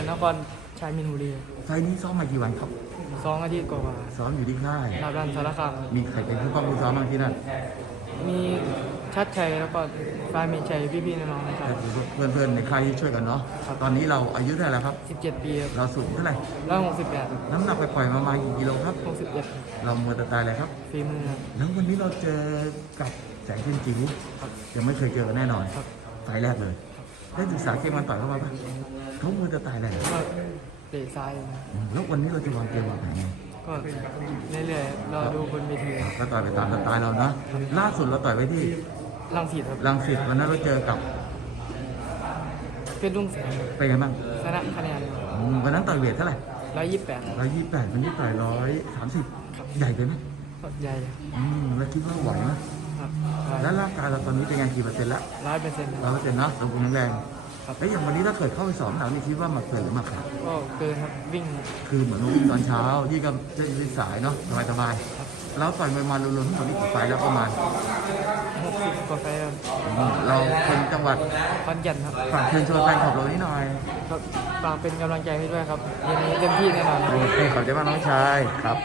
ยนนครชายมินบุรีไฟล์นี้ซ้อมมากี่วันครับสองอาทิตย์กว่าซ้อมอยู่ที่ค่าย ๆรับรันสารคามมีใครเป็นผู้ป้องผู้ซ้อมบ้างที่นั่นมีชัดชัยแล้วก็ฟ้ามีชัยพี่ๆน้องๆนะครับก็คือเพื่อนๆในค่ายที่ช่วยกันเนาะครับ ตอนนี้เราอายุเท่าไหร่แล้วครับ 17 ปีครับเราสูงเท่าไหร่ร้อยหกสิบแปดน้ำหนักไปปล่อยๆมามากี่กิโลครับ หกสิบเอ็ดเรามัวแต่ตายเลยครับ ฝีมือครับ แล้ววันนี้เราเจอกับแสงเทียนจิ๋วครับยังไม่เคยเจอกันแน่นอนครับ ไฟล์แรกเลย ได้ศึกษาเกมมันต่อยเข้ามาปะเขามัวแต่ตายเลยก็เตะซ้ายนะแล้ววันนี้เราจะวางเกมวางแผนไงก็เรื่อยๆรอดูบนเวทีครับก็ต่อยไปตามสไตล์เรานะ ล่าสุดเราต่อยไปที่ลังสีครับรังสิตวันนั้นเราเจอกับเป็นรุ่งแสงเป็นไงบ้างชนะคะแนนอืมวันนั้นต่อยเวทเท่าไหร่ร้อยยี่สิบแปดร้อยยี่สิบแปดวันนี้ต่อยร้อยสามสิบใหญ่ไปไหมใหญ่อืมแล้วคิดว่าไหวไหม ครับแล้วร่างกายเราตอนนี้เป็นไงกี่เปอร์เซ็นต์ละร้อยเปอร์เซ็นต์ร้อยเปอร์เซ็นต์เนาะสมบูรณ์แข็งแรงครับแล้วอย่างวันนี้ถ้าเกิดเข้าไปสอบหนักนี่คิดว่ามาเกินหรือมาขาดก็เกินครับวิ่ง คือเหมือนว่าวิ่งตอนเช้ายี่ก็จะยืนสายเนาะสบายสบายๆแล้วต่อยมวยมารวมๆทั้งหมดนี่กี่ไฟล์แล้วประมาณหกสิบกว่าไฟล์ครับอืมเราเป็นจังหวัดขอนแก่นครับฝากเชิญชวนแฟนคลับเรานิดหน่อยครับฝากเป็นกำลังใจให้ด้วยครับเย็นนี้เต็มที่แน่นอนโอเคขอบใจมากน้องชายครับ